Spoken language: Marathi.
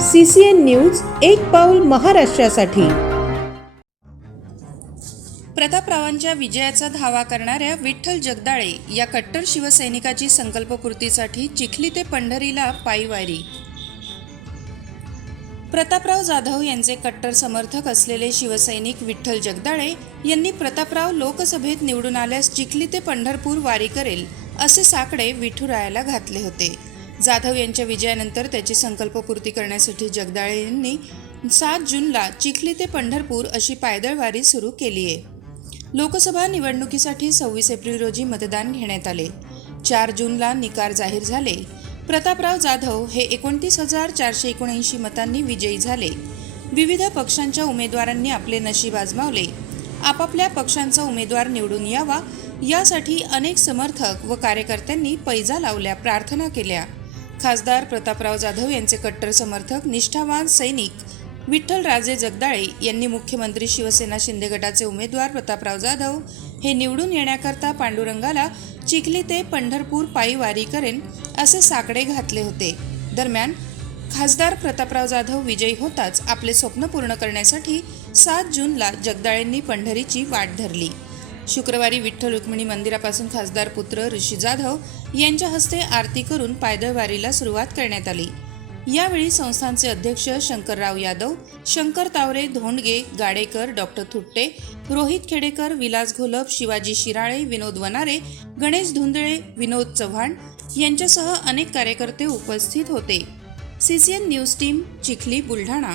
सी सी एन न्यूज एक पाऊल महाराष्ट्रासाठी. प्रतापरावांच्या विजयाचा धावा करणाऱ्या विठ्ठल जगदाळे या कट्टर शिवसैनिकाची संकल्पपूर्तीसाठी चिखली ते पंढरीला पायीवारी. प्रतापराव जाधव यांचे कट्टर समर्थक असलेले शिवसैनिक विठ्ठल जगदाळे यांनी प्रतापराव लोकसभेत निवडून आल्यास चिखली ते पंढरपूर वारी करेल असे साकडे विठुरायाला घातले होते. जाधव यांच्या विजयानंतर त्याची संकल्पपूर्ती करण्यासाठी जगदाळे यांनी सात जूनला चिखली ते पंढरपूर अशी पायदळ वारी सुरू केली आहे. लोकसभा निवडणुकीसाठी सव्वीस एप्रिल रोजी मतदान घेण्यात आले. चार जूनला निकाल जाहीर झाले. प्रतापराव जाधव हे एकोणतीस हजार चारशे एकोणऐंशी मतांनी विजयी झाले. विविध पक्षांच्या उमेदवारांनी आपले नशीब आजमावले. आपापल्या पक्षांचा उमेदवार निवडून यावा यासाठी अनेक समर्थक व कार्यकर्त्यांनी पैजा लावल्या प्रार्थना केल्या. खासदार प्रतापराव जाधव यांचे कट्टर समर्थक निष्ठावान सैनिक विठ्ठल राजे जगदाळे यांनी मुख्यमंत्री शिवसेना शिंदे गटाचे उमेदवार प्रतापराव जाधव हे निवडून येण्याकरता पांडुरंगाला चिखली ते पंढरपूर पायी वारी करेन असे साकडे घातले होते. दरम्यान खासदार प्रतापराव जाधव विजयी होताच आपले स्वप्न पूर्ण करण्यासाठी सात जूनला जगदाळेंनी पंढरीची वाट धरली. शुक्रवारी विठ्ठल रुक्मिणी मंदिरापासून खासदार पुत्र ऋषी जाधव यांच्या हस्ते आरती करून पायदळ वारीला सुरुवात करण्यात आली. यावेळी संस्थानचे अध्यक्ष शंकरराव यादव शंकर तावरे धोंडगे गाडेकर डॉक्टर थुट्टे रोहित खेडेकर विलास घोलप शिवाजी शिराळे विनोद वनारे गणेश धुंदळे विनोद चव्हाण यांच्यासह अनेक कार्यकर्ते उपस्थित होते. CCN news team Chikhli Buldhana.